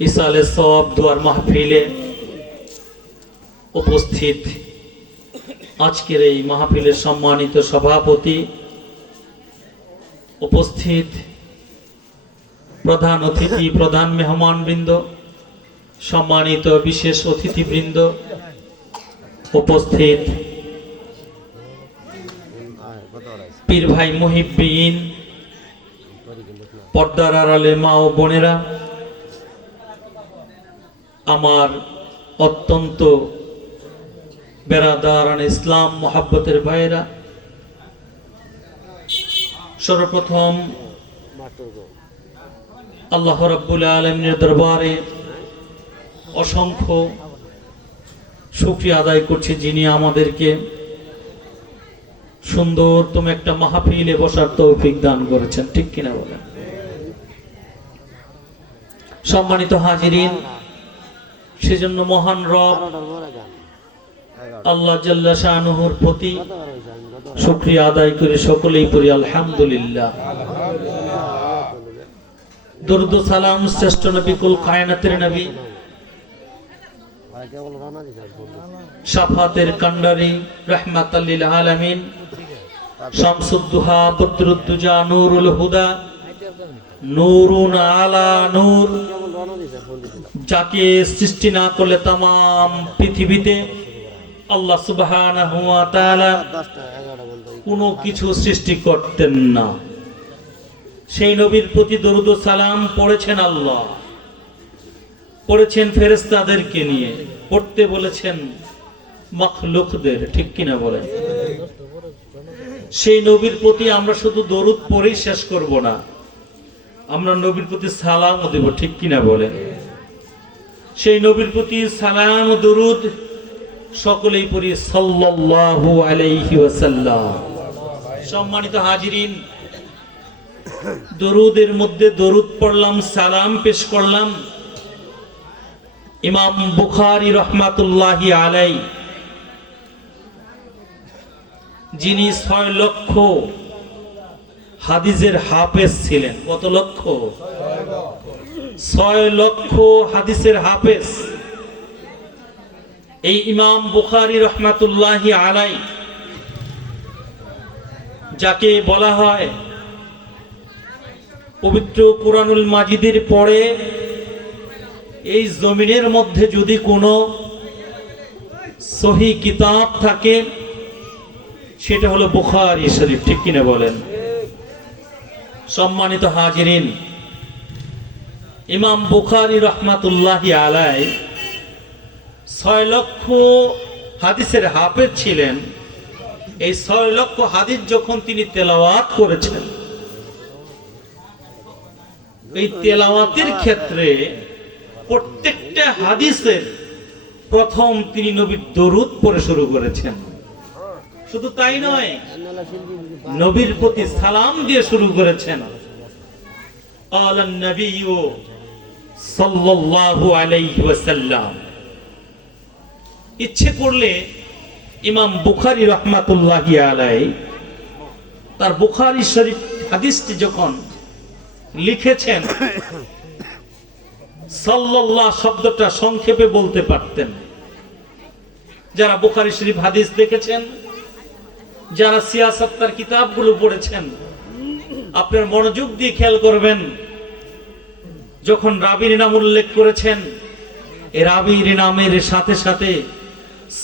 ইসালে সব দুয়ার মাহফিলে উপস্থিত আজকের এই মাহফিলের সম্মানিত সভাপতি, উপস্থিত প্রধান অতিথি, প্রধান মেহমানবৃন্দ, সম্মানিত বিশেষ অতিথিবৃন্দ, উপস্থিত পীর ভাই মুহিব্বিন, পর্দার আড়ালে মা ও বোনেরা, আমার অত্যন্ত বেরাদারান ইসলাম মোহাব্বতের ভাইরা, সর্বপ্রথম আল্লাহ রাব্বুল আলামিনের দরবারে অসংখ্য শুকরিয়া আদায় করছি, যিনি আমাদেরকে সুন্দরতম একটা মাহফিলে বসার তৌফিক দান করেছেন। ঠিক কিনা বলেন? সম্মানিত হাজিরিন, সেজন্য মহান রব আল্লাহ জাল্লা শানুহুর প্রতি শুকরিয়া আদায় করে সকলেই পড়ি আলহামদুলিল্লাহ। দরুদ ও সালাম শ্রেষ্ঠ নবী কুল কায়নাতের নবী, শাফাতের কান্ডারি, রাহমাতাল লিল আলামিন, শামসুদ্দুহা, বদরুদ্দুজা, নূরুল হুদা, নূরুন আলা নূর, যাকে সৃষ্টি না করলে তামাম পৃথিবীতে আল্লাহ সুবহানাহু ওয়া তাআলা কোনো কিছু সৃষ্টি করতেন না। সেই নবীর প্রতি দরুদ ও সালাম পড়েছেন আল্লাহ, পড়েছেন ফেরেশতাদেরকে নিয়ে, পড়তে বলেছেন মাখলুকদের। ঠিক কিনা বলেন? সেই নবীর প্রতি আমরা শুধু দরুদ পড়েই শেষ করব না, আমরা নবীর প্রতি সালামও দেব। ঠিক কিনা বলেন? সেই নবীর প্রতি সালাম ও দরুদ সকলেই পড়ি সাল্লাল্লাহু আলাইহি ওয়াসাল্লাম। সম্মানিত হাজিরিন, দরুদের মধ্যে দরুদ পড়লাম, সালাম পেশ করলাম। ইমাম বুখারী রাহমাতুল্লাহি আলাইহি, যিনি 6 লক্ষ হাদিসের হাফেজ ছিলেন। কত লক্ষ? 6 লক্ষ হাদিসের হাফেজ এই ইমাম বুখারী রাহমাতুল্লাহি আলাইহি, যাকে বলা হয় পবিত্র কুরআনুল মাজিদের পরে এই জমিনের মধ্যে যদি কোনো সহিহ কিতাব থাকে সেটা হলো বুখারী শরীফ। ঠিক কিনা বলেন? সম্মানিত হাজিরিন, ইমাম বুখারী রাহমাতুল্লাহি আলাইহি 6 লক্ষ হাদিসের হাফেজ ছিলেন। এই 6 লক্ষ হাদিস যখন তিনি তেলাওয়াত করেছেন, এই তেলাওয়াতের ক্ষেত্রে প্রত্যেকটা হাদিসের প্রথম তিনি নবীর দরুদ পড়ে শুরু করেছেন। শুধু তাই নয়, নবীর প্রতি সালাম দিয়ে শুরু করেছেন। আলান নবিয়্যু সাল্লাল্লাহু আলাইহি ওয়াসাল্লাম। ইচ্ছে করলে ইমাম বুখারী রাহমাতুল্লাহি আলাইহি তার বুখারী শরীফ হাদিসটি যখন লিখেছেন, সাল্লাল্লাহ শব্দটা সংক্ষেপে বলতে পারতেন। যারা বুখারী শরীফ হাদিস দেখেছেন, যারা সিয়াসত তার কিতাবগুলো পড়েছেন, আপনার মনোযোগ দিয়ে খেয়াল করবেন, যখন রাবীর নাম উল্লেখ করেছেন, এই রাবীর নামের সাথে সাথে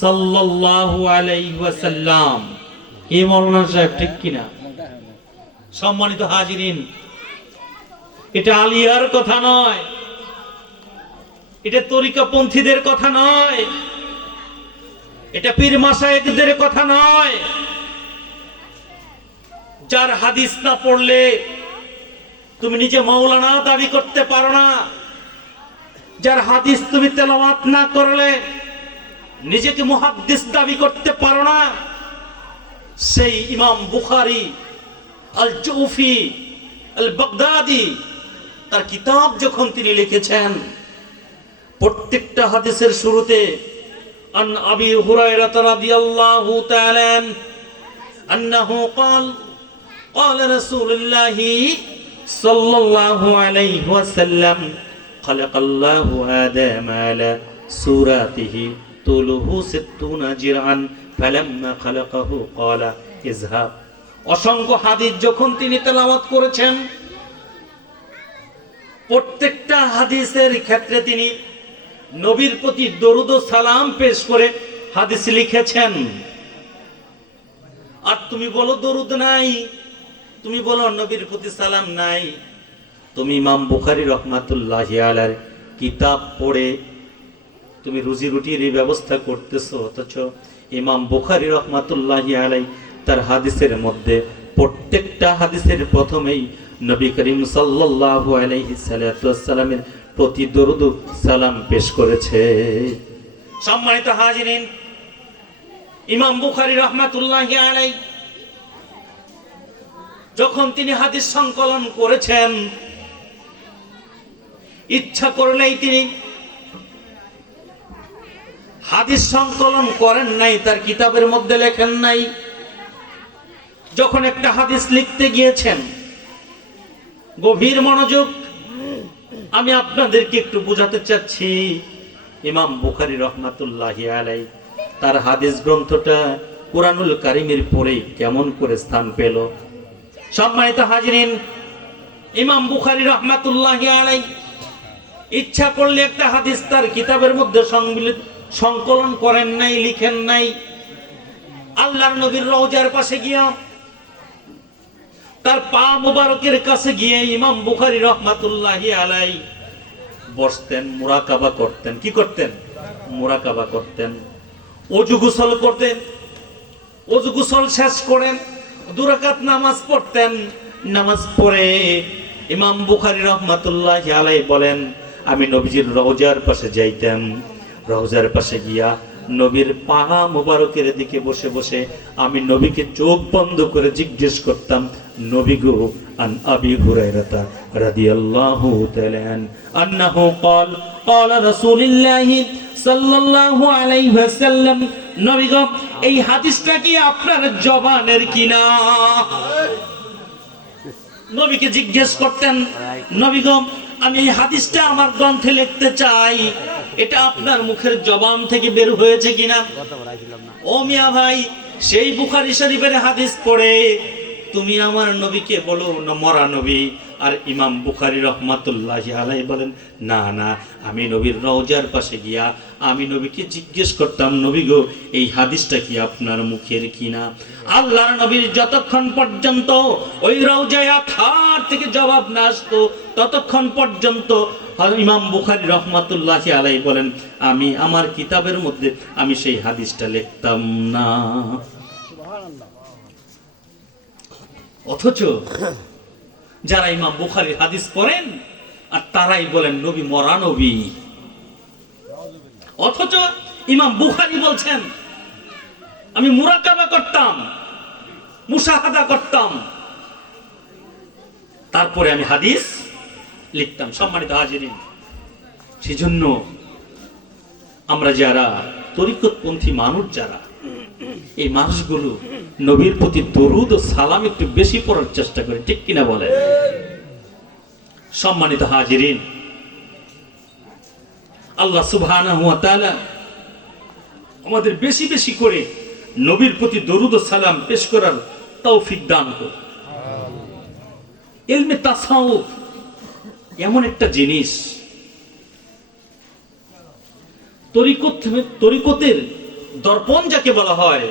সাল্লাল্লাহু আলাইহি ওয়াসাল্লাম। কি মাওলানা সাহেব, ঠিক কিনা? সম্মানিত হাজিরিন, এটা আলিয়ার কথা নয়, এটা তরিকাপন্থীদের কথা নয়, এটা পীর মাশায়েখদের কথা নয়। যার হাদিস না পড়লে তুমি নিজে মাওলানা দাবি করতে পারো না, যার হাদিস তুমি তেলাওয়াত না করলে নিজেকে মুহাদ্দিস দাবি করতে পারো না। সেই ইমাম বুখারী আল জৌফি আল বাগদাদি তার কিতাব যখন তিনি লিখেছেন, প্রত্যেকটা হাদিসের শুরুতে আন আবি হুরায়রা রাদিয়াল্লাহু তাআলা আন্নাহু قال قال رسول الله صلى الله عليه وسلم খালাকাল্লাহু আদাম আলা সূরাতিহি তুলুহু 60 জিরআন ফালাম্মা খালাকাহু ক্বালা ইযহাব। অসংখ্য হাদিস যখন তিনি তেলাওয়াত করেছেন, প্রত্যেকটা হাদিসের ক্ষেত্রে তিনি নবীর প্রতি দরুদ ও সালাম পেশ করে হাদিস লিখেছেন। আর তুমি বলো দরুদ নাই, তুমি বলো নবীর প্রতি সালাম নাই। তুমি ইমাম বুখারী রাহমাতুল্লাহি আলাইহির কিতাব পড়ে তুমি রুজি রুটির এই ব্যবস্থা করতেছো, অথচ ইমাম বুখারী রাহমাতুল্লাহি আলাইহি তার হাদিসের মধ্যে প্রত্যেকটা হাদিসের প্রথমেই নবী করিম সাল্লাল্লাহু আলাইহি সাল্লামের প্রতি দরুদ সালাম পেশ করেছে। সম্মানিত হাজিরিন, ইমাম বুখারী রাহমাতুল্লাহি আলাইহি যখন তিনি হাদিস সংকলন করেছেন, ইচ্ছা করলেই তিনি হাদিস সংকলন করেন নাই, তার কিতাবের মধ্যে লেখেন নাই। যখন একটা হাদিস লিখতে গিয়েছেন, গভীর মনোযোগ, আমি আপনাদেরকে একটু বোঝাতে চাচ্ছি। ইমাম বুখারী রাহমাতুল্লাহি আলাইহি তার হাদিস গ্রন্থটা কুরআনুল কারীমের পরে কেমন করে স্থান পেল। সম্মানিত হাজিরিন, ইমাম বুখারী রাহমাতুল্লাহি আলাইহি ইচ্ছা করলে একটা হাদিস তার কিতাবের মধ্যে সংকলন করেন নাই, লিখেন নাই। আল্লাহর নবীর রওজার পাশে গিয়া, তার পা মুবারকের কাছে গিয়ে ইমাম বুখারী রাহমাতুল্লাহি আলাইহি বসতেন, মুরাকাবা করতেন। কি করতেন? মুরাকাবা করতেন। ওযু গোসল করতেন, ওযু গোসল শেষ করেন 2 রাকাত নামাজ পড়তেন। নামাজ পড়ে ইমাম বুখারী রাহমাতুল্লাহি আলাইহি বলেন, আমি নবীজির রওজার পাশে যাইতাম। রওজার পাশে গিয়া নবীর পা মুবারকের দিকে বসে বসে আমি নবীকে চোখ বন্ধ করে জিজ্ঞেস করতাম, নবী গো, আন আবি হুরায়রা রাদিয়াল্লাহু তাআলা আন্নাহু ক্বাল ক্বালা রাসূলুল্লাহি সাল্লাল্লাহু আলাইহি ওয়াসাল্লাম, নবী গো, এই হাদিসটা কি আপনার জবানের কিনা? নবীকে জিজ্ঞেস করতেন, নবী গো, আমি এই হাদিসটা আমার গ্রন্থে লিখতে চাই, এটা আপনার মুখের জবান থেকে বের হয়েছে কিনা? ও মিয়া ভাই, সেই বুখারী শরীফের হাদিস পড়ে তুমি আমার নবীকে বলো না মরা নবী। আর ইমাম বুখারী রাহমাতুল্লাহি আলাইহি বলেন, না না, আমি নবীর রওজার পাশে গিয়া আমি নবীকে জিজ্ঞেস করতাম, নবী গো, এই হাদিসটা কি আপনার মুখের কিনা? আল্লাহর নবীর যতক্ষণ পর্যন্ত ওই রওজায় আথার থেকে জবাব না আসতো, ততক্ষণ পর্যন্ত ইমাম বুখারী রাহমাতুল্লাহি আলাইহি বলেন, আমি আমার কিতাবের মধ্যে আমি সেই হাদিসটা লিখতাম না। অথচ যারা ইমাম বুখারীর হাদিস পড়েন আর তারাই বলেন নবী মরা নবী। অথচ ইমাম বুখারী বলছেন, আমি মুরাকাবা করতাম, মুশাহাদা করতাম, তারপরে আমি হাদিস লিখতাম। সম্মানিত হাজিরিন, সেজন্য আমরা যারা তরিকতপন্থী মানুষ, যারা এই মানুষগুলো নবীর প্রতি দরুদ ও সালাম একটু বেশি পড়ার চেষ্টা করে, ঠিক কিনা বলেন? সম্মানিত হাজিরিন, আল্লাহ সুবহানাহু ওয়া তাআলা আমাদের বেশি বেশি করে নবীর প্রতি দরুদ ও সালাম পেশ করার তৌফিক দান করুন। ইলমে তাসাউফ এমন একটা জিনিস, তরিকতের দর্পণ যাকে বলা হয়,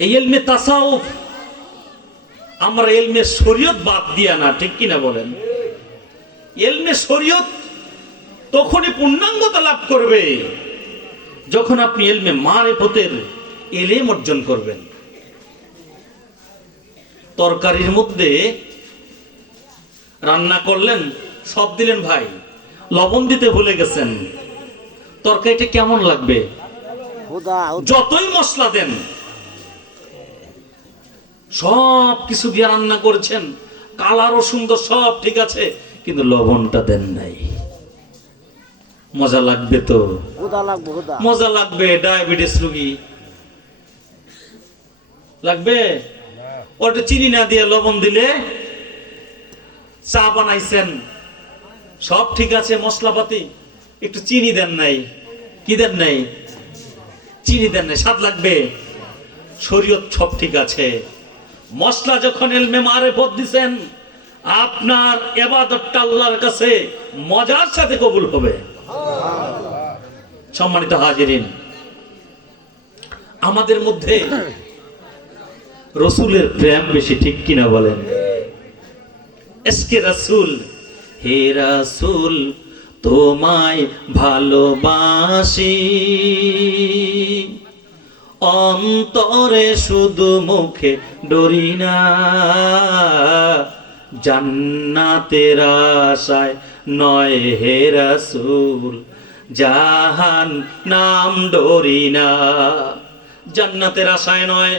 এই ইলমে তাসাউফ আমরা ইলমে শরীয়ত বাদ দিয়া না, ঠিক কিনা বলেন? ইলমে শরীয়ত তখনই পূর্ণাঙ্গতা লাভ করবে যখন আপনি ইলমে মারিফতের ইলম অর্জন করবেন। তরকারির মধ্যে রান্না করলেন, সব দিলেন, ভাই লবণ দিতে ভুলে গেছেন, তরকারিটা কেমন লাগবে? যতই মশলা দেন, সব কিছু দিয়ে রান্না করেছেন, কালারও সুন্দর, সব ঠিক আছে, কিন্তু লবণটা দেন নাই, মজা লাগবে তো? মজা লাগবে। ডায়াবেটিস রোগী লাগবে? ওটা চিনি না দিয়ে লবণ দিলে চা বানাইছেন, সব ঠিক আছে, মশলাপাতি একটু চিনি দেন নাই, কি দেন নাই, চিনি দেন নাই, স্বাদ লাগবে। শরীয়ত সব ঠিক আছে, মশলা যখন ইলমে মারিফত দিবেন, আপনার ইবাদতটা আল্লাহর কাছে মজার সাথে কবুল হবে। সম্মানিত হাজিরিন, আমাদের মধ্যে রসুলের প্রেম বেশি, ঠিক কিনা বলেন? ইশকে রাসূল, হে রাসূল তোমায় ভালোবাসি, অন্তরে শুধু মুখে ডরি না, জান্নাতের আশায় নয় হে রাসূল, জাহান নাম ডরি না। জান্নাতের আশায় নয়,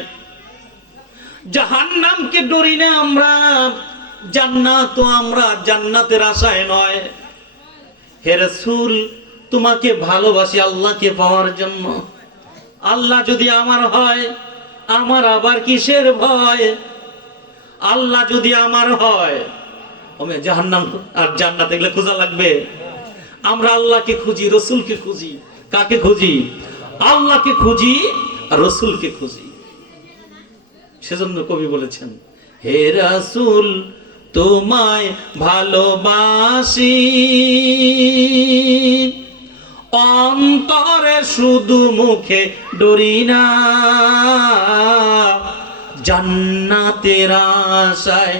জাহান নামকে ডরি না আমরা, জান্নাত আমরা জান্নাতের আশায় নয়। হে রাসূল তোমাকে ভালোবাসি আল্লাহকে পাওয়ার জন্য। আল্লাহ যদি আমার হয়, আমার আবার কিসের ভয়? আল্লাহ যদি আমার হয়, আমি জাহান্নাম আর জান্নাত এগুলো খোঁজা লাগবে? আমরা আল্লাহকে খুঁজি, রসুলকে খুঁজি। কাকে খুঁজি? আল্লাহকে খুঁজি, রসুলকে খুঁজি। সেজন্য কবি বলেছেন, হে রাসূল তোমায় ভালোবাসি, অন্তরে শুধু মুখে ডরি না, জান্নাতের আশায়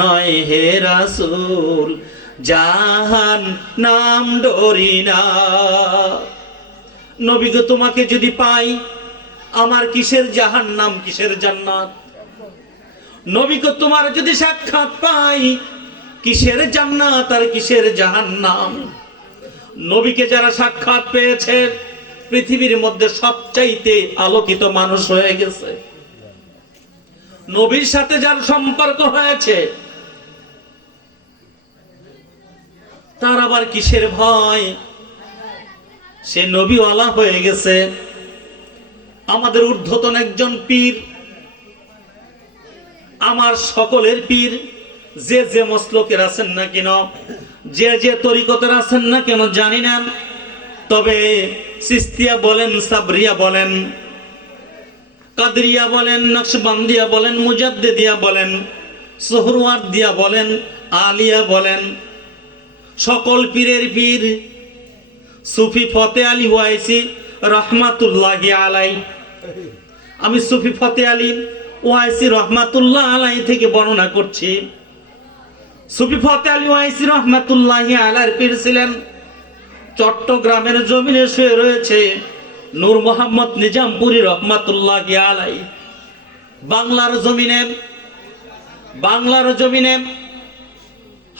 নয় হে রাসূল, জাহান নাম ডরি না। নবী গো তোমাকে যদি পাই, আমার কিসের জাহান্নাম, কিসের জান্নাত? নবী গো তোমার যদি সাক্ষাৎ পাই, কিসের জান্নাত আর কিসের জাহান্নাম? নবীকে যারা সাক্ষাৎ পেয়েছে, পৃথিবীর মধ্যে সবচাইতে আলোকিত মানুষ হয়ে গেছে। নবীর সাথে যার সম্পর্ক হয়েছে, তার আবার কিসের ভয়? সে নবীওয়ালা হয়ে গেছে। আমাদের ঊর্ধ্বতন একজন পীর, আমার সকলের পীর, যে যে মসলকের আছেন না কেন, যে যে তরিকতের আছেন না কেন জানি না, তবে চিশতিয়া বলেন, সাবরিয়া বলেন, কাদরিয়া বলেন, নকশবন্দিয়া বলেন, মুজাদ্দিদিয়া বলেন, সোহরওয়ার্দিয়া বলেন, আলিয়া বলেন, সকল পীরের পীর সুফি ফতে আলী ওয়াইসি রহমাতুল্লাহি আলাই। আমি সুফি ফতে আলী ওয়াইসি রহমাতুল্লাহ আলাই থেকে বর্ণনা করছি। সুফি ফতে আলী ওয়াইসি রহমাতুল্লাহি আলাইর পীর ছিলেন চট্টগ্রামের জমিনে শুয়ে রয়েছে নূর মোহাম্মদ নিজামপুরী রহমাতুল্লাহি আলাই। বাংলার জমিনে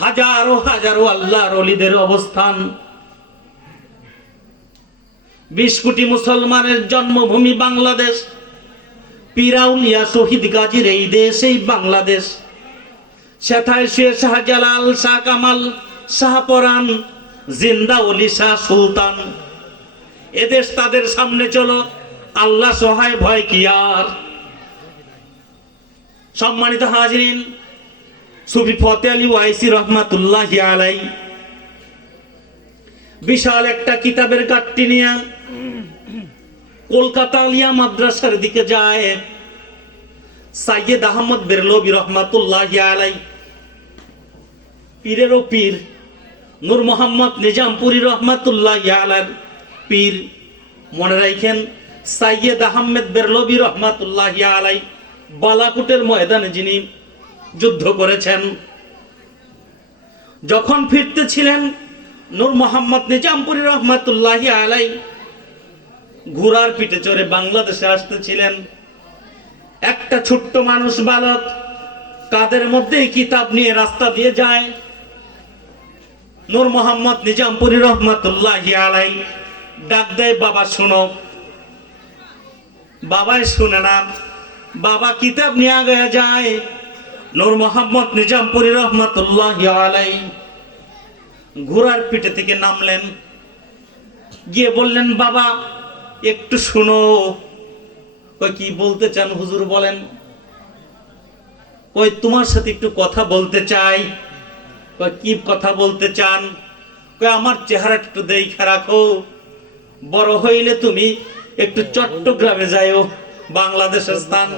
হাজারো হাজারো আল্লাহর ওলিদের অবস্থান। 20 কোটি মুসলমানের জন্মভূমি বাংলাদেশ, পীরাউলিয়া শহীদ গাজীর এই দেশ, এই বাংলাদেশ। সেথায় শুয়ে শাহজালাল, শাহ কামাল, শাহপরান, জিন্দা ওলি, শাহ সুলতান। এদেশ তাদের সামনে চলো, আল্লাহ সহায়, ভয় কি আর? সম্মানিত হাজিরিন, সুফি ফতে আলী ওয়াইসি রহমাতুল্লাহি আলাই বিশাল একটা কিতাবের গাঁটটি নিয়ে কলকাতা আলিয়া মাদ্রাসার দিকে যায়। সাইয়েদ আহমদ বেরলভী রহমাতুল্লাহি আলাই, পীরেরও পীর, নূর মোহাম্মদ নিজামপুরী রহমাতুল্লাহি আলাইর পীর। মনে রাখেন, সাইয়েদ আহমেদ বেরলভী রহমাতুল্লাহি আলাই বালাকুটের ময়দানে যিনি যুদ্ধ করেছেন। যখন ফিরতেছিলেন, নূর মোহাম্মদ নিজামপুরী রহমাতুল্লাহি আলাই ঘোড়ার পিঠে চড়ে বাংলাদেশে আসতেছিলেন। একটা ছোট্ট মানুষ, বালক, কাদের মধ্যে কিতাব নিয়ে রাস্তা দিয়ে যায়। নূর মোহাম্মদ নিজামপুরী রহমাতুল্লাহি আলাই ডাক দেয়, বাবা শোনো। বাবাই শুনে না, বাবা কিতাব নিয়ে আগে যায়। নূর মোহাম্মদ নিজামপুরী রহমাতুল্লাহি আলাই ঘোড়ার পিঠে থেকে নামলেন, গিয়ে বললেন, বাবা একটু শুনো। ওই কি বলতে চান হুজুর বলেন? ওই তোমার সাথে একটু কথা বলতে চাই। ওই কি কথা বলতে চান? কয় আমার চেহারা একটু দেখে রাখো, বড় হইলে তুমি একটু চট্টগ্রামে যাইও, বাংলাদেশের স্থান।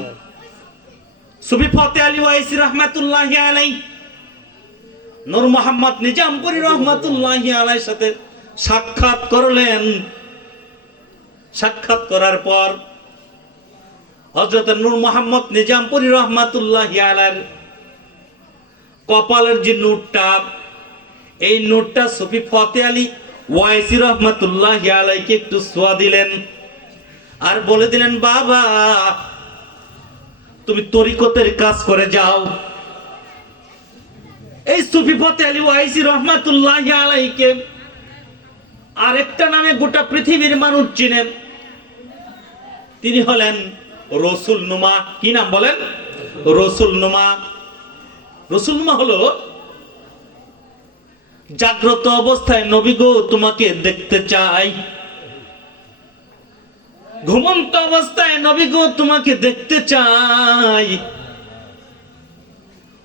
সুফি ফতে আলী ওয়াইসি রহমাতুল্লাহি আলাইহি নূর মোহাম্মদ নিজামপুরী রহমাতুল্লাহি আলাইহির সাথে সাক্ষাৎ করলেন। সাক্ষাৎ করার পর হযরত নূর মোহাম্মদ নিজামপুরী রহমাতুল্লাহি আলাইহির কপালের যে নূরটা, এই নূরটা সুফি ফতে আলী ওয়াইসি রহমাতুল্লাহি আলাইহিকে একটু ছোঁয়া দিলেন আর বলে দিলেন, বাবা তুমি তরিকতের কাজ করে যাও। এই সুফি ফতে আলী ওয়াইসি রহমাতুল্লাহি আলাইহিকে আরেকটা নামে গোটা পৃথিবীর মানুষ চিনেন, তিনি হলেন রসুল নুমা। কি নাম বলেন? রসুল নুমা। রসুল নুমা হলো জাগ্রত অবস্থায় নবী গো তোমাকে দেখতে চাই, ঘুমন্ত অবস্থায় নবী গো তোমাকে দেখতে চাই,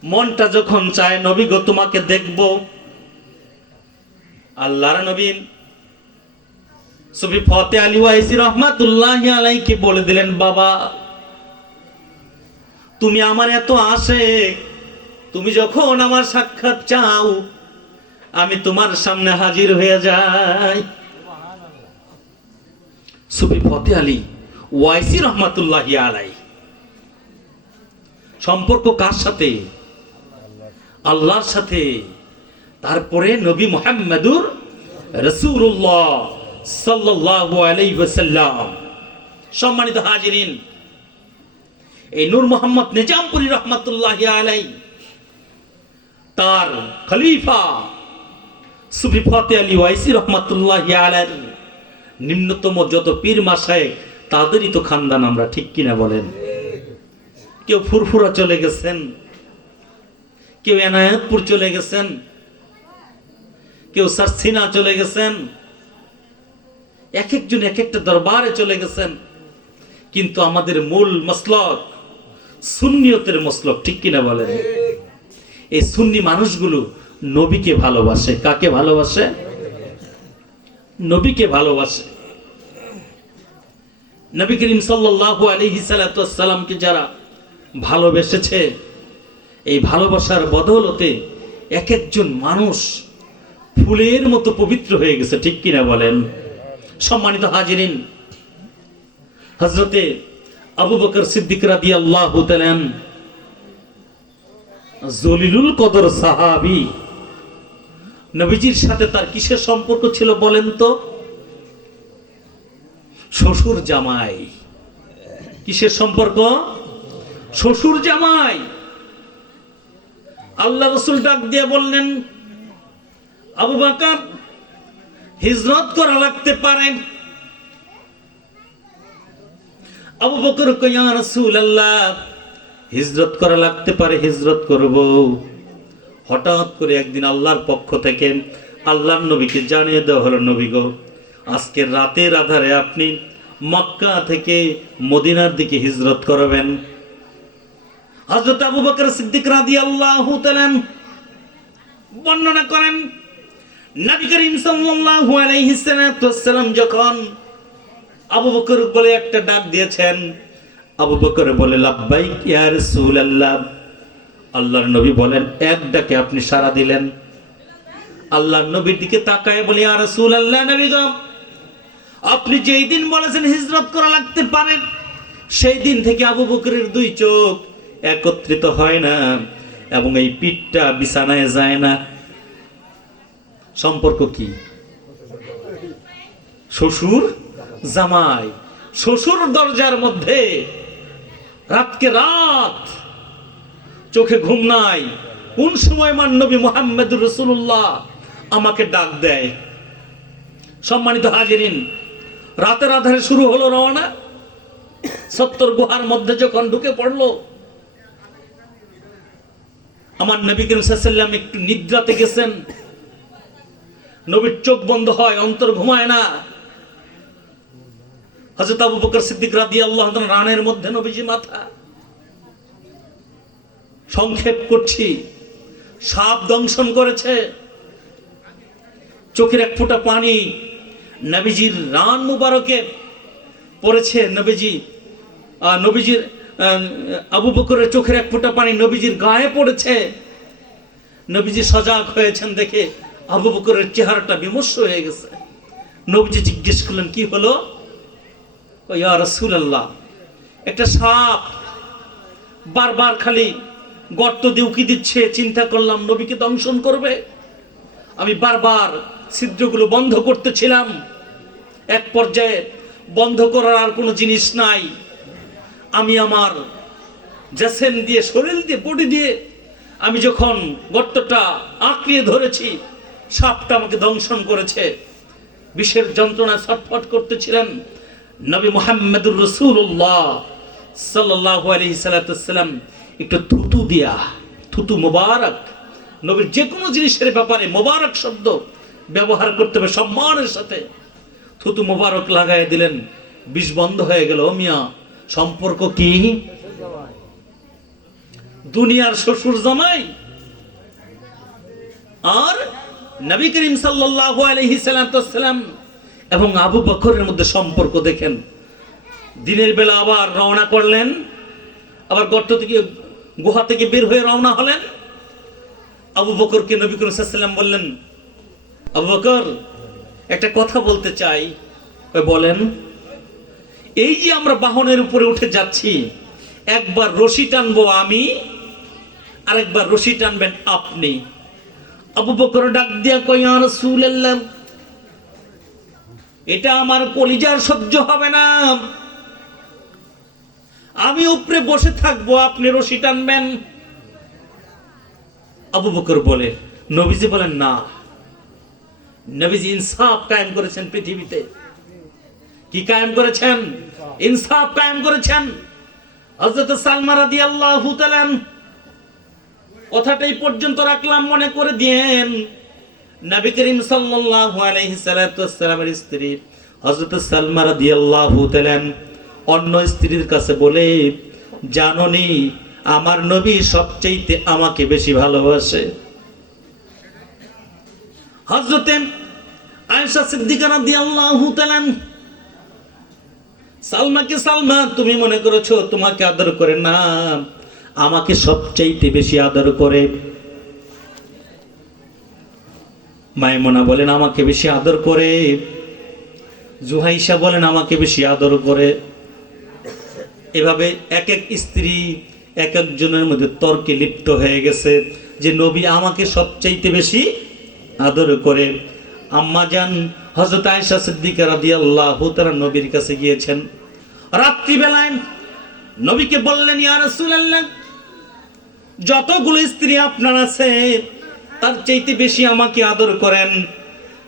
মনটা যখন চায় নবী গো তোমাকে দেখব। আল্লাহর নবী সুফি ফতে আলী ওয়াইসি রহমাতুল্লাহি আলাইহিকে বলে দিলেন, বাবা তুমি আমার এত আশেক, তুমি যখন আমার সাক্ষাৎ চাও আমি তোমার সামনে হাজির হয়ে যাই। সুফি ফতে আলী ওয়াইসি রহমাতুল্লাহি আলাইহি সম্পর্ক কার সাথে? আল্লাহর সাথে। তারপরে নবী মুহাম্মদুর রাসূলুল্লাহ সাল্লাল্লাহু আলাইহি ওয়াসাল্লাম। সম্মানিত হাজিরিন, এই নূর মোহাম্মদ নিজামপুরী রহমাতুল্লাহি আলাইহি তার খলিফা সুফি ফতে আলী ওয়াইসি রহমাতুল্লাহি আলাইহি নিম্নতম যত পীর মাশায়েখ তাদেরই তো খানদান আমরা, ঠিক কিনা বলেন? কেউ ফুরফুরা চলে গেছেন, কেউ এনায়েতপুর চলে গেছেন, কেউ সারসিনা চলে গেছেন, এক একজন এক একটা দরবারে চলে গেছেন, কিন্তু আমাদের মূল মসলক সুন্নিয়তের মসলক, ঠিক কিনা বলেন? এই সুন্নি মানুষগুলো নবীকে ভালোবাসে। কাকে ভালোবাসে? নবীকে ভালোবাসে। নবী করিম সাল্লাল্লাহু আলাইহি সাল্লামকে যারা ভালোবেসেছে, এই ভালোবাসার বদৌলতে এক একজন মানুষ ফুলের মতো পবিত্র হয়ে গেছে, ঠিক কিনা বলেন? সম্মানিত হাজিরিন, হযরতে আবু বকর সিদ্দিক রাদিয়াল্লাহু তাআলা জলিলুল কদর সাহাবী, নবীজির সাথে তার কিসের সম্পর্ক ছিল বলেন তো? শ্বশুর জামাই। কিসের সম্পর্ক? শ্বশুর জামাই। আল্লাহ রাসূল ডাক দিয়ে বললেন, আবু বকর হিজরত করা লাগতে পারে। আবু বকর কয়, ইয়া রাসূলুল্লাহ হিজরত করা লাগতে পারে, হিজরত করব। হঠাৎ করে একদিন আল্লাহর পক্ষ থেকে আল্লাহর নবীকে জানিয়ে দেওয়া হলো, নবী গো আজকের রাতের আধারে আপনি মক্কা থেকে মদিনার দিকে হিজরত করবেন। হযরত আবু বকর সিদ্দিক রাদিয়াল্লাহু তাআলা বর্ণনা করেন, নবী করিম সাল্লাল্লাহু আলাইহি সাল্লাম যখন আবু বকর বলে একটা ডাক দিয়েছেন, আবু বকর বলে লাব্বাইক ইয়া রাসূলুল্লাহ। আল্লাহর নবী বলেন, এক ডাকে আপনি সাড়া দিলেন। আল্লাহর নবীর দিকে তাকায় বলে, ইয়া রাসূলুল্লাহ, নবী গো আপনি যেই দিন বলেছেন হিজরত করা লাগতে পারে, সেই দিন থেকে আবু বকরের দুই চোখ একত্রিত হয় না এবং এই পিঠটা বিছানায় যায় না। সম্পর্ক কি? শ্বশুর জামাই। শ্বশুর দরজার মধ্যে রাতকে রাত চোখে ঘুম নাই, কোন সময় মান নবী মুহাম্মদুর রাসূলুল্লাহ আমাকে ডাক দেয়। সম্মানিত হাজিরিন, রাতের আধারে শুরু হলো রওনা। 70 গুহার মধ্যে যখন ঢুকে পড়লো, আমার নবী করিম সাল্লাল্লাহু আলাইহি ওয়াসাল্লাম একটু নিদ্রাতে গেছেন। নবীর চোখ বন্ধ হয়, অন্তর ঘুমায় না। হযরত আবু বকর সিদ্দিক রাদিয়াল্লাহু তাআলা রানের মধ্যে নবীজি মাথা। সংক্ষেপ করছি, সাপ দংশন করেছে। চোখের এক ফোঁটা পানি নবীজির রান মুবারকে পড়েছে। নবীজির আবু বকরের চোখের এক ফোঁটা পানি নবীজির গায়ে পড়েছে। নবীজি সজাগ হয়েছেন দেখে আবু বকরের চেহারাটা বিমর্ষ হয়ে গেছে। নবীজি জিজ্ঞেস করলেন, কি হলো? ইয়া রাসূলুল্লাহ, একটা সাপ বারবার খালি গর্ত দিয়ে উকি দিচ্ছে, চিন্তা করলাম নবীকে দংশন করবে। আমি বারবার ছিদ্রগুলো বন্ধ করতেছিলাম, এক পর্যায়ে বন্ধ করার আর কোনো জিনিস নাই, আমি আমার জেসেন দিয়ে, শরীর দিয়ে, বডি দিয়ে আমি যখন গর্তটা আঁকড়িয়ে ধরেছি, সাপটা আমাকে দংশন করেছে। বিষের যন্ত্রণায় ছটফট করতেছিলেন। নবী মুহাম্মদুর রাসূলুল্লাহ সাল্লাল্লাহু আলাইহি সাল্লাম একটু থুতু দিয়া, থুতু মোবারক, নবীর যে কোনো জিনিসের ব্যাপারে মোবারক শব্দ ব্যবহার করতে হবে সম্মানের সাথে। থুতু মোবারক লাগাই দিলেন, বিষ বন্ধ হয়ে গেল। মিয়া, সম্পর্ক কি? দুনিয়ার শ্বশুর জামাই আর নবী করিম সাল্লাল্লাহু আলাইহি সাল্লাম এবং আবু বকরের মধ্যে সম্পর্ক দেখেন। দিনের বেলা আবার রওনা করলেন, আবার গর্ত থেকে, গুহা থেকে বের হয়ে রওনা হলেন। আবু বকরকে নবী করিম সাল্লাল্লাহু আলাইহি সাল্লাম বললেন, আবু বকর, একটা কথা বলতে চাই। বলেন। এই যে আমরা বাহনের উপরে উঠে যাচ্ছি, একবার রশি টানবো আমি, আর একবার রশি টানবেন আপনি। আবু বকর ডাক দিয়া কয়, ইয়া রাসূলুল্লাহ, এটা আমার কলিজার সহ্য হবে না, আমি উপরে বসে থাকবো, আপনি রশি টানবেন। আবু বকর বলে, নবীজি বলেন না। নবীজি ইনসাফ কায়েম করেছেন পৃথিবীতে। কি কায়েম করেছেন? ইনসাফ কায়েম করেছেন। হযরত সালমা রাদিয়াল্লাহু তাআলা, কথাটাই পর্যন্ত রাখলাম, মনে করে দিয়েন। নবী করিম সাল্লাল্লাহু আলাইহি সাল্লামের স্ত্রী হযরত সালমা রাদিয়াল্লাহু তাআলা অন্য স্ত্রীর কাছে বলে, জাননি আমার নবী সবচেয়ে আমাকে বেশি ভালোবাসে। হযরত আয়েশা সিদ্দিকা রাদিয়াল্লাহু তাআলা সালমাকে, সালমা তুমি মনে করেছো তোমাকে আদর করে না, আমাকে সবচেয়ে বেশি আদর করে। মাইমুনা বলেন আমাকে বেশি আদর করে, জুহাইশা বলেন আমাকে বেশি আদর করে। এভাবে এক এক স্ত্রী এক একজনের মধ্যে তর্কে লিপ্ত হয়ে গেছে যে নবী আমাকে সবচাইতে বেশি আদর করে। আম্মা জান হযরত আয়েশা সিদ্দিকা রাদিয়াল্লাহু তাআলা নবীর কাছে গিয়েছেন রাত্রি বেলায়। নবীকে বললেন, ইয়া রাসূলুল্লাহ, যতগুলো স্ত্রী আপনার আছে তার চাইতে বেশি আমাকে আদর করেন।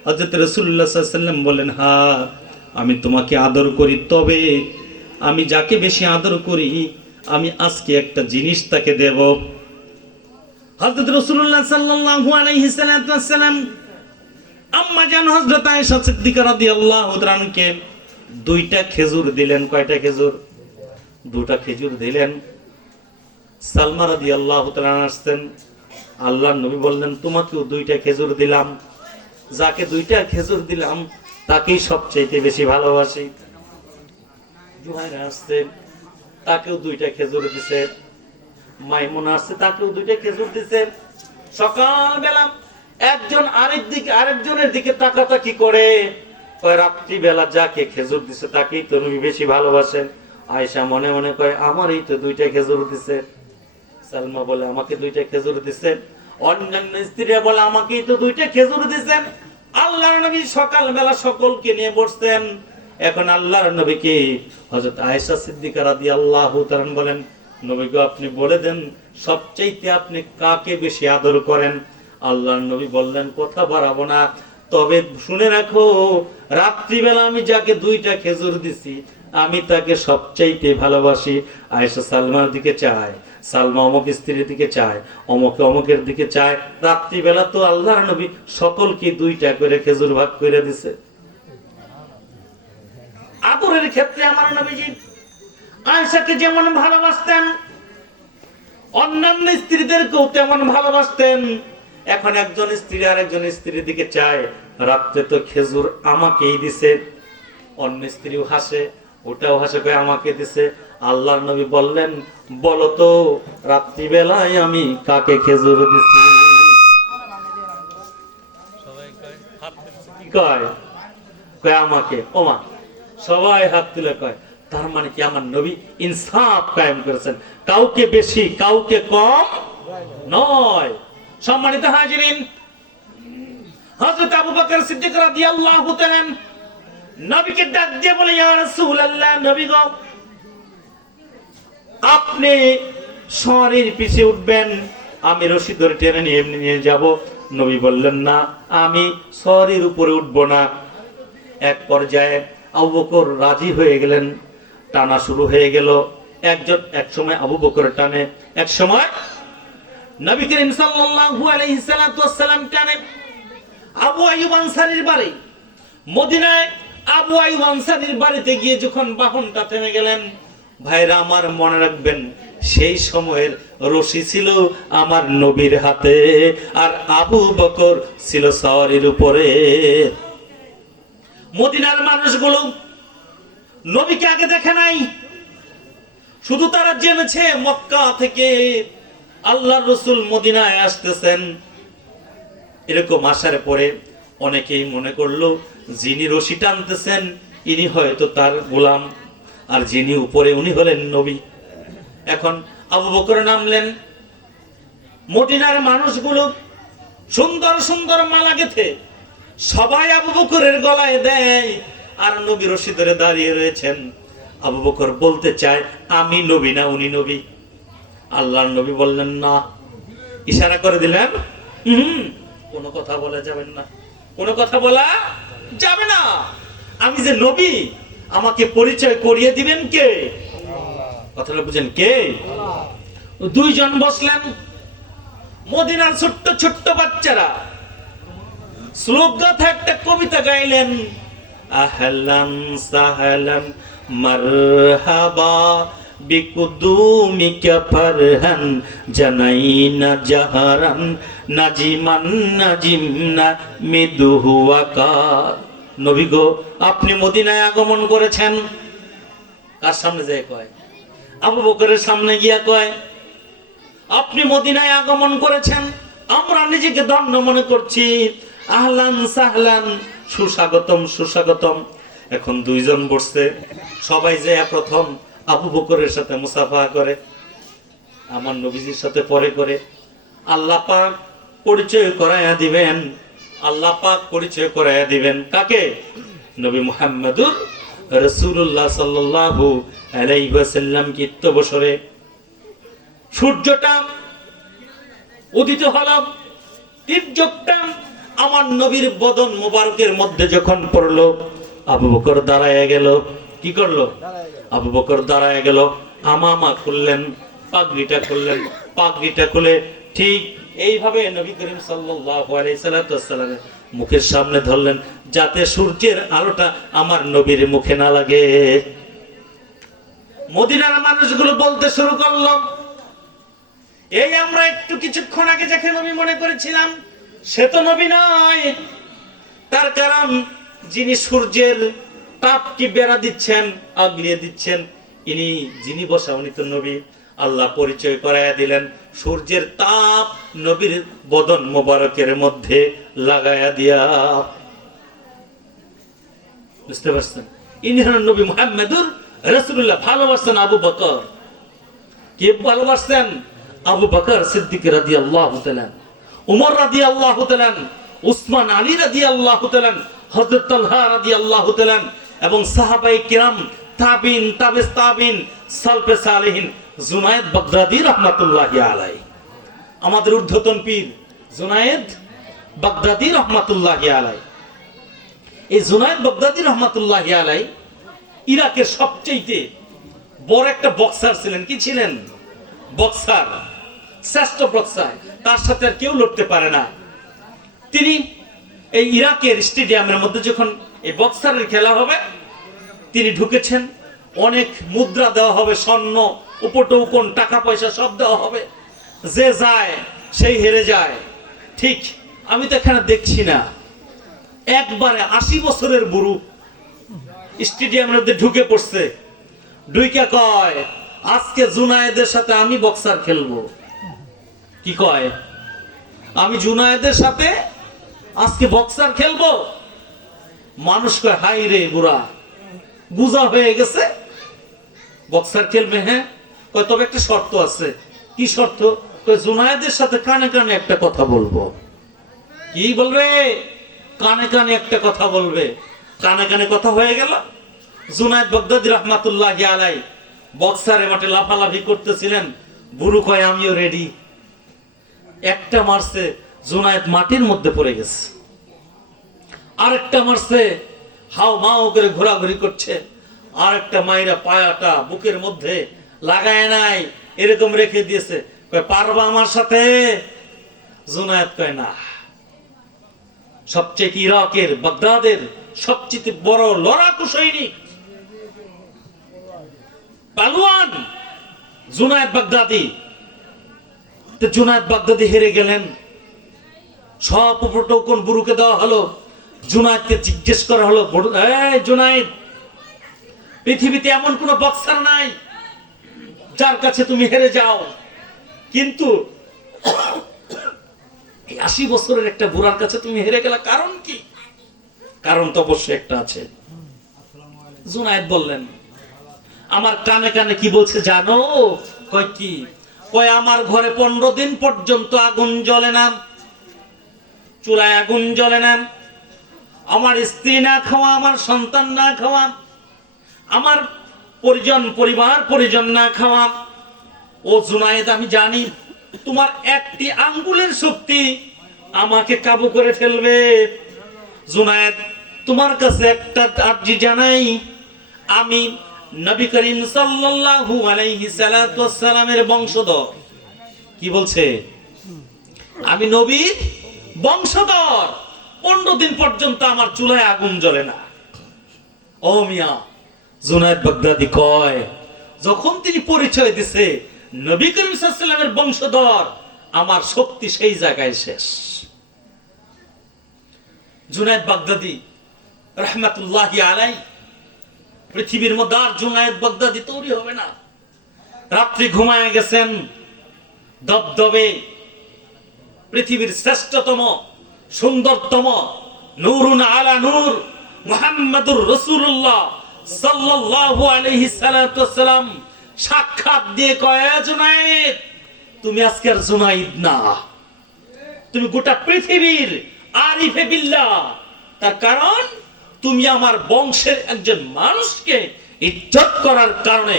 হযরত রাসূলুল্লাহ সাল্লাল্লাহু আলাইহি ওয়াসাল্লাম বলেন, হ্যাঁ আমি তোমাকে আদর করি, তবে আমি যাকে বেশি আদর করি আমি আজকে একটা জিনিস তাকে দেব। হযরত রাসূলুল্লাহ সাল্লাল্লাহু আলাইহি ওয়াসাল্লাম আম্মা জান হযরত আয়েশা সিদ্দিকা রাদিয়াল্লাহু তাআলাকে দুইটা খেজুর দিলেন। কয়টা খেজুর? দুটা খেজুর দিলেন। সালমা রাদিয়াল্লাহু তাআলা আসতেন, আল্লাহর নবী বললেন, তোমাকেও দুইটা খেজুর দিলাম, যাকে দুইটা খেজুর দিলাম তাকেই সবচেয়ে বেশি ভালোবাসি। জুহাইরা আসছে, তাকেও দুইটা খেজুর দিছে। মাইমুনা আসছে, তাকেও দুইটা খেজুর দিছে। সকালবেলা একজন আরেকজনের দিকে তাকাতাকি করে, রাত্রি বেলা যাকে খেজুর দিছে তাকেই তো নবী বেশি ভালোবাসেন। আয়েশা মনে মনে কয়, আমারই তো দুইটা খেজুর দিছে। সালমা বলে, আমাকে দুইটা খেজুর দিছে। অন্যান্য স্ত্রীরা বলে, আমাকেই তো দুইটা খেজুর দিছেন। আল্লাহর নবী সকালবেলা সকলকে নিয়ে বসতেন। এখন আল্লাহর নবীকে হযরত আয়েশা সিদ্দিকা রাদিয়াল্লাহু তাআলা বলেন, নবী গো, আপনি বলে দেন সবচাইতে আপনি কাকে বেশি আদর করেন। আল্লাহর নবী বললেন, কথা বাড়াবো না, তবে শুনে রাখো, রাত্রিবেলা আমি যাকে দুইটা খেজুর দিছি আমি তাকে সবচাইতে ভালোবাসি। আয়েশা সালমার দিকে চায়, সালমা অমুক স্ত্রীর দিকে চায়, অমুক অমুকের দিকে চায়। রাত্রিবেলা তো আল্লাহর নবী সকলকে দুইটা করে খেজুর ভাগ করে দিছে। আদরের ক্ষেত্রে আমার নবীজি আয়েশাকে যেমন ভালোবাসতেন, অন্যান্য স্ত্রীদেরকেও তেমন ভালোবাসতেন। এখন একজন স্ত্রী আর একজন স্ত্রীর দিকে চায়, রাত্রে তো খেজুর আমাকেই দিছে। অন্য স্ত্রীও হাসে, ওটাও হাসে, কয় আমাকে দিছে। আল্লাহর নবী বললেন, বলো তো রাত্রিবেলায় আমি কাকে খেজুর দিছি? কি কয়? কয় আমাকে। ওমা, সবাই হাত তুলে কয়, তার মানে কি আমার নবী ইনসাফ কায়েম করেছেন, কাউকে বেশি কাউকে কম নয়। সম্মানিত হাজিরিন, হযরত আবু বকর সিদ্দিক রাদিয়াল্লাহু তাআলা নবীকে ডাক দিয়ে বলে, ইয়া রাসূলুল্লাহ, নবী গো, আপনি সওয়ারির পিছে উঠবেন, আমি রশি ধরে টেনে নিয়ে এমনি নিয়ে যাব। নবী বললেন, না, আমি সওয়ারির উপরে উঠবো না। এক পর্যায়ে আবু বকর রাজি হয়ে গেলেন, টানা শুরু হয়ে গেল। এক সময় আবু বকর টানে, এক সময় নবী করিম সাল্লাল্লাহু আলাইহি সাল্লাম টানে। আবু আইয়ুব আনসারীর বাড়ি মদিনায়, আবু আইয়ুব আনসারীর বাড়িতে গিয়ে যখন বাহনটা থেমে গেলেন, ভাইরা আমার মনে রাখবেন, সেই সময়ের রশি ছিল আমার নবীর হাতে, আর আবু বকর ছিল সওয়ারির উপরে। মদিনার মানুষগুলো নবীকে আগে দেখে নাই, শুধু তারা জেনেছে মক্কা থেকে আল্লাহর রাসূল মদিনায় আসতেছেন। এরকম আসার পরে অনেকেই মনে করলো, যিনি রশি টানতেছেন ইনি হয়তো তার গোলাম, আর যিনি উপরে উনি হলেন নবী। এখন আবু বকর নামলেন, মদিনার মানুষগুলো সুন্দর সুন্দর মালা গেথে সবাই আবু বকরের গলায় দেয়, আর নবী রশি ধরে দাঁড়িয়ে রয়েছেন। আবু বকর বলতে চায়, আমি নবী না উনি নবী। আল্লাহর নবী বললেন, না, ইশারা করে দিলেন, কোনো কথা বলা যাবে না, কোনো কথা বলা যাবে না। আমি যে নবী, আমাকে পরিচয় করিয়ে দিবেন কে? কথাটা বুঝেন, কে? দুইজন বসলেন, মদিনার ছোট্ট ছোট্ট বাচ্চারা শ্লোক গাথা একটা কবিতা গাইলেন, আহলান সাহলান মারহাবা বিকুদুমিকা ফারহান জানাইনা জাহারান নাজিমান নাজিমনা মিদুহু ওয়াকার। নবী গো, আপনি মদিনায় আগমন করেছেন। কার সামনে যায় কয়? আবু বকরের সামনে গিয়া কয়, আপনি মদিনায় আগমন করেছেন, আমরা নিজেকে ধন্য মনে করছি। আহলান সাহলান, সুস্বাগতম সুস্বাগতম। এখন দুইজন বসছে, সবাই যে প্রথম আবু বকরের সাথে মুসাফা করে, আমার নবীজির সাথে পরে করে। আল্লাহ পাক পরিচয় করায়া দিবেন, আল্লাহ পাক পরিচয় করায়া দিবেন কাকে? নবী মুহাম্মদুর রাসূলুল্লাহ সাল্লাল্লাহু আলাইহি ওয়াসাল্লাম কি বছরে সূর্যটা উদিত হলো, তীর্যকটা আমার নবীর বদন মোবারকের মধ্যে যখন পড়লো, আবু বকর দাঁড়ায় গেল। কি করলো? আবু বকর দাঁড়ায় গেল, আমামা খুললেন, পাগড়িটা খুললেন, পাগড়িটা খুলে ঠিক এইভাবে নবী করিম সাল্লাল্লাহু আলাইহি সাল্লামের মুখের সামনে ধরলেন, যাতে সূর্যের আলোটা আমার নবীর মুখে না লাগে। মদিনার মানুষগুলো বলতে শুরু করলো, এই আমরা একটু কিছুক্ষণ আগে যাকে নবী মনে করেছিলাম, সে তো নবী নয়। তার কারণ, যিনি সূর্যের তাপ কি বেড়া দিচ্ছেন, আগলিয়ে দিচ্ছেন, ইনি যিনি বসা উনি তো নবী। আল্লাহ পরিচয় করাইয়া দিলেন, সূর্যের তাপ নবীর বদন মোবারকের মধ্যে লাগাইয়া দিয়া। বুঝতে পারছেন? ইনি হলেন নবী মুহাম্মদুর রাসূলুল্লাহ। ভালোবাসতেন আবু বকর। কে ভালোবাসতেন? আবু বকর সিদ্দিক রাদিয়াল্লাহু তাআলা, উমর রাদিয়াল্লাহু তাআলা, উসমান আলী রাদিয়াল্লাহু তাআলা, হযরত তালহা রাদিয়াল্লাহু তাআলা এবং সাহাবায়ে কিরাম, তাবিন, তাবিস তাবিন, সালফে সালেহিন, জুনায়েদ বাগদাদী রাহমাতুল্লাহি আলাইহি। আমাদের ঊর্ধ্বতন পীর জুনায়েদ বাগদাদী রাহমাতুল্লাহি আলাইহি। এই জুনায়েদ বাগদাদী রাহমাতুল্লাহি আলাইহি ইরাকের সবচেয়ে বড় একটা বক্সার ছিলেন। কি ছিলেন? বক্সার, শ্রেষ্ঠ বক্সার। তার সাথে আর কেউ লড়তে পারে না। তিনি এই ইরাকের স্টেডিয়ামের মধ্যে যখন এই বক্সারের খেলা হবে, তিনি ঢুকেছেন। অনেক মুদ্রা দেওয়া হবে, স্বর্ণ, উপটৌকন, টাকা পয়সা সব দেওয়া হবে। যে যায় সেই হেরে যায়। ঠিক আমি তো এখানে দেখছি না, একবারে 80 বছরের বুড়ো স্টেডিয়ামের মধ্যে ঢুকে পড়ছে, ঢুইকা কয় আজকে জুনায়েদের সাথে আমি বক্সার খেলবো। কি কয়? আমি জুনায়েদের সাথে আজকে বক্সার খেলবো। মানুষ কয় হাই রে বুড়া, বুঝা হয়ে গেছে, বক্সার খেলবে। হ্যাঁ কয় তবে একটা শর্ত আছে। কি শর্ত? কয় জুনায়েদের সাথে কানে কানে একটা কথা বলবো। কি বলবে? কানে কানে একটা কথা বলবে। কানে কানে কথা হয়ে গেল। জুনায়েদ বাগদাদী রহমাতুল্লাহি আলাইহি বক্সারের মাঠে লাফালাফি করতেছিলেন, বুড়ো কয় আমিও রেডি। একটা মারছে, জুনায়েদ মাটির মধ্যে পড়ে গেছে। আরেকটা মারছে, হাও মাও করে ঘোরাঘুরি করছে। আরেকটা মাইরা পায়াটা বুকের মধ্যে লাগায় নাই, এরকম রেখে দিয়েছে। কয় পারবা আমার সাথে? জুনায়েদ কয় না। সবচেয়ে ইরাকের বাগদাদের সবচেয়ে বড় লড়াকু সৈনিক পালোয়ান জুনায়েদ বাগদাদী। জুনায়েদ বাগদাদী হেরে গেলেন। সব উপটোকন বুড়োকে দেওয়া হলো। জুনায়েদকে জিজ্ঞেস করা হলো, এই জুনায়েদ, পৃথিবীতে এমন কোন বক্সার নাই যার কাছে তুমি হেরে যাও, কিন্তু 80 বছরের একটা বুড়ার কাছে তুমি হেরে গেলা, কারণ কি? কারণ তো অবশ্যই একটা আছে। জুনায়েদ বললেন, আমার কানে কানে কি বলছে জানো? কয় কি? কয় আমার ঘরে 15 দিন পর্যন্ত আগুন জ্বলে না, চুলায় আগুন জ্বলে না, আমার স্ত্রী না খাওয়া, আমার সন্তান না খাওয়া, আমার পরিবার পরিজন না খাওয়া। ও জুনায়েদ, আমি জানি তোমার একটি আঙ্গুলের শক্তি আমাকে কাবু করে ফেলবে। জুনায়েদ, তোমার কাছে একটা আরজি জানাই, আমি নবী করিম সাল্লাল্লাহু আলাইহি সাল্লাতু ওয়াস সালামের বংশধর। কি বলছে? আমি নবীর বংশধর। 15 দিন পর্যন্ত আমার চুলায় আগুন জ্বলে না। ও মিয়া, জুনায়েদ বাগদাদী কয়, যখন তিনি পরিচয় দিছে নবী করিম সাল্লাল্লাহু আলাইহি সাল্লামের বংশধর, আমার শক্তি সেই জায়গায় শেষ। জুনায়েদ বাগদাদী রাহমাতুল্লাহি আলাইহি, পৃথিবীর মধ্যে আর জুনায়েদ বাগদাদী তৈরি হবে না। রাত্রি ঘুমায় গেছেন, দবদবে পৃথিবীর শ্রেষ্ঠতম সুন্দরতম নূরুন আলা নূর মুহাম্মাদুর রাসূলুল্লাহ সাল্লাল্লাহু আলাইহি সাল্লাতু ওয়াস সালাম সাক্ষাৎ দিয়ে কয়, জুনায়েদ, তুমি আজকে আর জুনায়েদ না, তুমি গোটা পৃথিবীর আরিফে বিল্লাহ। তার কারণ তুমি আমার বংশের একজন মানুষকে ইজ্জত করার কারণে,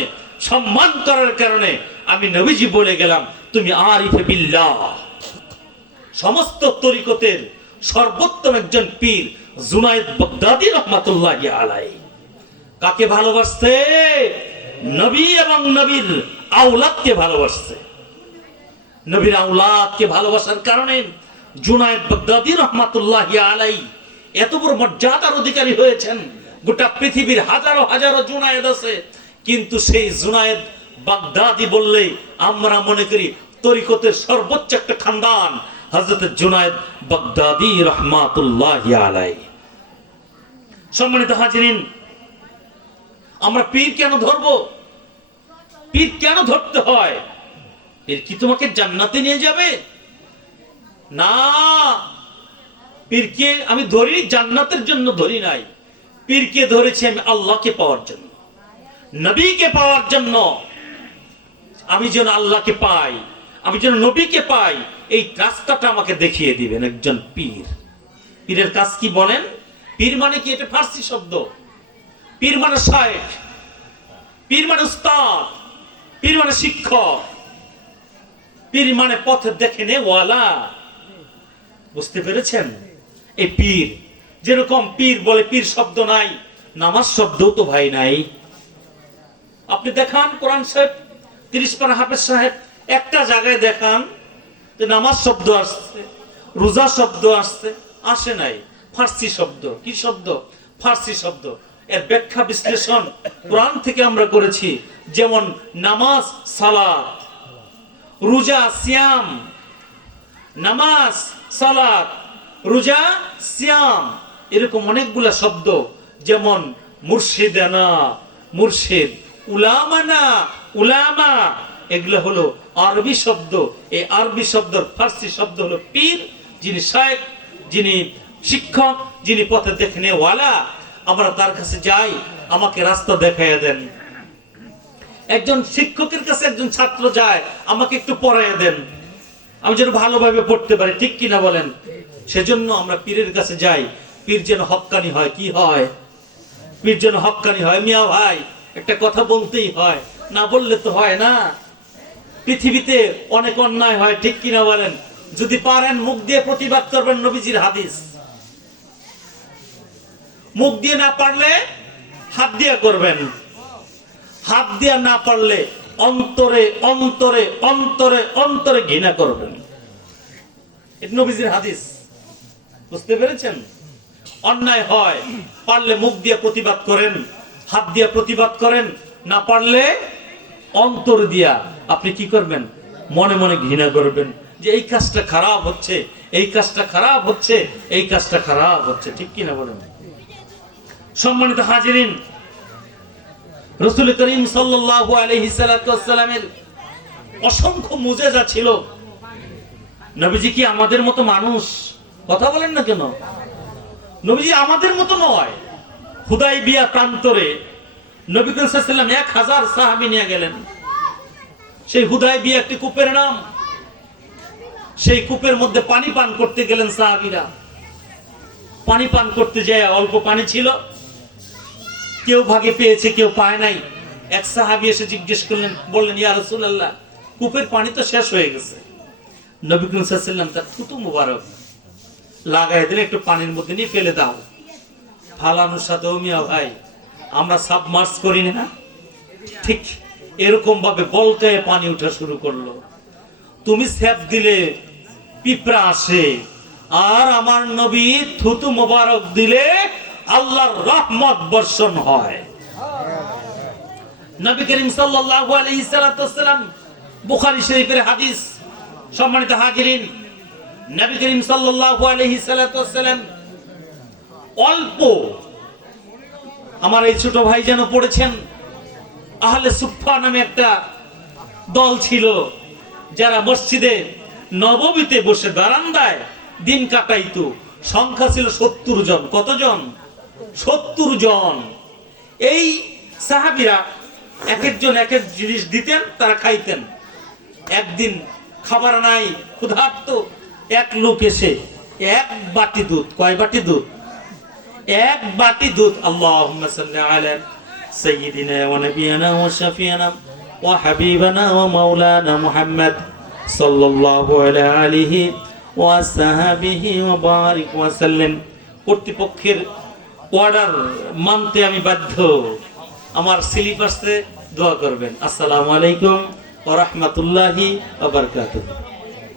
সম্মান করার কারণে আমি নবীজি বলে গেলাম তুমি আরিফে বিল্লাহ। সমস্ত তরিকতের সর্বোত্তম একজন পীর জুনায়েদ বাগদাদী রাহমাতুল্লাহি আলাইহি। কাকে ভালোবাসছে? নবী এবং নবীর আওলাদকে ভালোবাসছে। নবীর আওলাদকে ভালোবাসার কারণে জুনায়েদ বাগদাদী রাহমাতুল্লাহি আলাইহি এত বড় মর্যাদার অধিকারী হয়েছেন। গোটা পৃথিবীর হাজারো হাজারো জুনায়েদ আছে, কিন্তু সেই জুনায়েদ বাগদাদী বললে আমরা মনে করি তরিকতের সর্বোচ্চ একটা খানদান হযরত জুনায়েদ বাগদাদী রাহমাতুল্লাহি আলাইহি। সম্মানিত হাজিরিন, আমরা পীর কেন ধরবো? পীর কেন ধরতে হয়? পীর কি তোমাকে জান্নাতে নিয়ে যাবে? না, পীরকে আমি ধরি জান্নাতের জন্য ধরি নাই। পীরকে ধরেছি আমি আল্লাহকে পাওয়ার জন্য, নবীকে পাওয়ার জন্য। আমি যেন আল্লাহকে পাই, আমি যেন নবীকে পাই, এই রাস্তাটা আমাকে দেখিয়ে দিবেন একজন পীর। পীরের কাজ কি বলেন? পীর মানে কি? এটা ফার্সি শব্দ। পীর মানে শায়েখ, পীর মানে উস্তাদ, পীর মানে শিক্ষক, পীর মানে পথ দেখে নেওয়ালা। বুঝতে পেরেছেন? এই পীর, যেরকম পীর বলে পীর শব্দ নাই, নামাজ শব্দও তো ভাই নাই। আপনি দেখান কোরআন সাহেব 30 পারা হাফেজ সাহেব একটা জায়গায় দেখান যে নামাজ শব্দ আসছে, রোজা শব্দ আসছে? আসে নাই। ফার্সি শব্দ। কি শব্দ? ফার্সি শব্দ। এর ব্যাখ্যা বিশ্লেষণ কোরআন থেকে আমরা করেছি। যেমন নামাজ সালাত, রোজা সিয়াম, নামাজ সালাত, রোজা, সিয়াম, এরকম অনেকগুলা শব্দ, যেমন মুর্শিদানা মুর্শিদ, উলামানা উলামা, এগুলো হলো আরবি শব্দ। এই আরবি শব্দের ফার্সি শব্দ হলো পীর, যিনি শায়েখ, যিনি শিক্ষক, যিনি পথে দেখনে ওয়ালা। আমরা তার কাছে যাই, আমাকে রাস্তা দেখাইয়া দেন। একজন শিক্ষকের কাছে একজন ছাত্র যায়, আমাকে একটু পড়াইয়া দেন, আমি যেন ভালোভাবে পড়তে পারি, ঠিক কিনা বলেন? সেজন্য আমরা পীরের কাছে যাই। পীর যেন হক্কানি হয়। কি হয়? পীর যেন হক্কানি হয়। মিয়া ভাই, একটা কথা বলতেই হয়, না বললে তো হয় না। পৃথিবীতে অনেক অন্যায় হয়, ঠিক কিনা বলেন? যদি পারেন মুখ দিয়ে প্রতিবাদ করবেন নবীজির হাদিস, মুখ দিয়ে না পারলে হাত দিয়ে করবেন, হাত দিয়ে না পারলে অন্তরে অন্তরে অন্তরে অন্তরে ঘৃণা করবেন। এটা নবীজির হাদিস, বুঝতে পেরেছেন? অন্যায় হয়, পারলে মুখ দিয়ে প্রতিবাদ করেন, হাত দিয়ে প্রতিবাদ করেন, না পারলে অন্তর দিয়া আপনি কি করবেন? মনে মনে ঘৃণা করবেন যে এই কাজটা খারাপ হচ্ছে, এই কাজটা খারাপ হচ্ছে, এই কাজটা খারাপ হচ্ছে, ঠিক কিনা বলেন? সম্মানিত হাজিরিন, রাসূল করিম সাল্লাল্লাহু আলাইহি সাল্লামের অসংখ্য মুজিজা ছিল। নবীজি কি আমাদের মতো মানুষ? কথা বলেন না কেন? নবীজি আমাদের মতো নয়। হুদাইবিয়া প্রান্তরে নবী করিম সাল্লাল্লাহু আলাইহি সাল্লাম 1000 সাহাবী নিয়ে গেলেন। সেই হুদাইবিয়া একটি কূপের নাম। সেই কূপের মধ্যে পানি পান করতে গেলেন সাহাবীরা। পানি পান করতে যায়, অল্প পানি ছিল, কেউ ভাগে পেয়েছে, কেউ পায় নাই। এক সাহাবী এসে জিজ্ঞেস করলেন, বললেন, ইয়া রাসূলুল্লাহ, কূপের পানি তো শেষ হয়ে গেছে। নবী করিম সাল্লাল্লাহু আলাইহি সাল্লাম তার থুতু মুবারক লাগাই দিলে, একটু পানির মধ্যে নিয়ে ফেলে দাও। ফালানোর সাথে, ও মিয়া ভাই, আমরা সাবমার্স করি না, ঠিক এরকম ভাবে বলকায় পানি উঠা শুরু করলো। তুমি সেফ দিলে পিঁপড়া আসে, আর আমার নবী থুতু মুবারক দিলে আল্লাহর রহমত বর্ষণ হয়। নবী করিম সাল্লাল্লাহু আলাইহি সাল্লাম, বুখারী শরীফের হাদিস। সম্মানিত হাজিরিন, নবী করিম সাল্লাল্লাহু আলাইহি সাল্লাম অল্প, আমার এই ছোট ভাই যেন পড়েছেন, আহলে সুফফা নামে একটা দল ছিল, যারা মসজিদে নববীতে বসে বারান্দায় দিন কাটাইতো। সংখ্যা ছিল 70 জন। কতজন? 70 জন। এই সাহাবীরা এক একজন এক এক জিনিস দিতেন, তারা খাইতেন। একদিন খাবার নাই, ক্ষুধার্ত এক লোক এসে এক বাটি দুধ, কয় বাটি দুধ? এক বাটি দুধ। আল্লাহুম্মা সাল্লি আলা সাইয়্যিদিনা ওয়া নাবিয়িনা ওয়া শাফিয়ানা ওয়া হাবিবানা ওয়া মাওলানা মুহাম্মদ সাল্লাল্লাহু আলাইহি ওয়া সাহবিহি ওয়া বারিক ওয়া সাল্লাম। কর্তৃপক্ষের অর্ডার মানতে আমি বাধ্য। আমার স্লিপ আসতে দোয়া করবেন। আসসালামু আলাইকুম ওয়া রাহমাতুল্লাহি ওয়া বারাকাতুহু।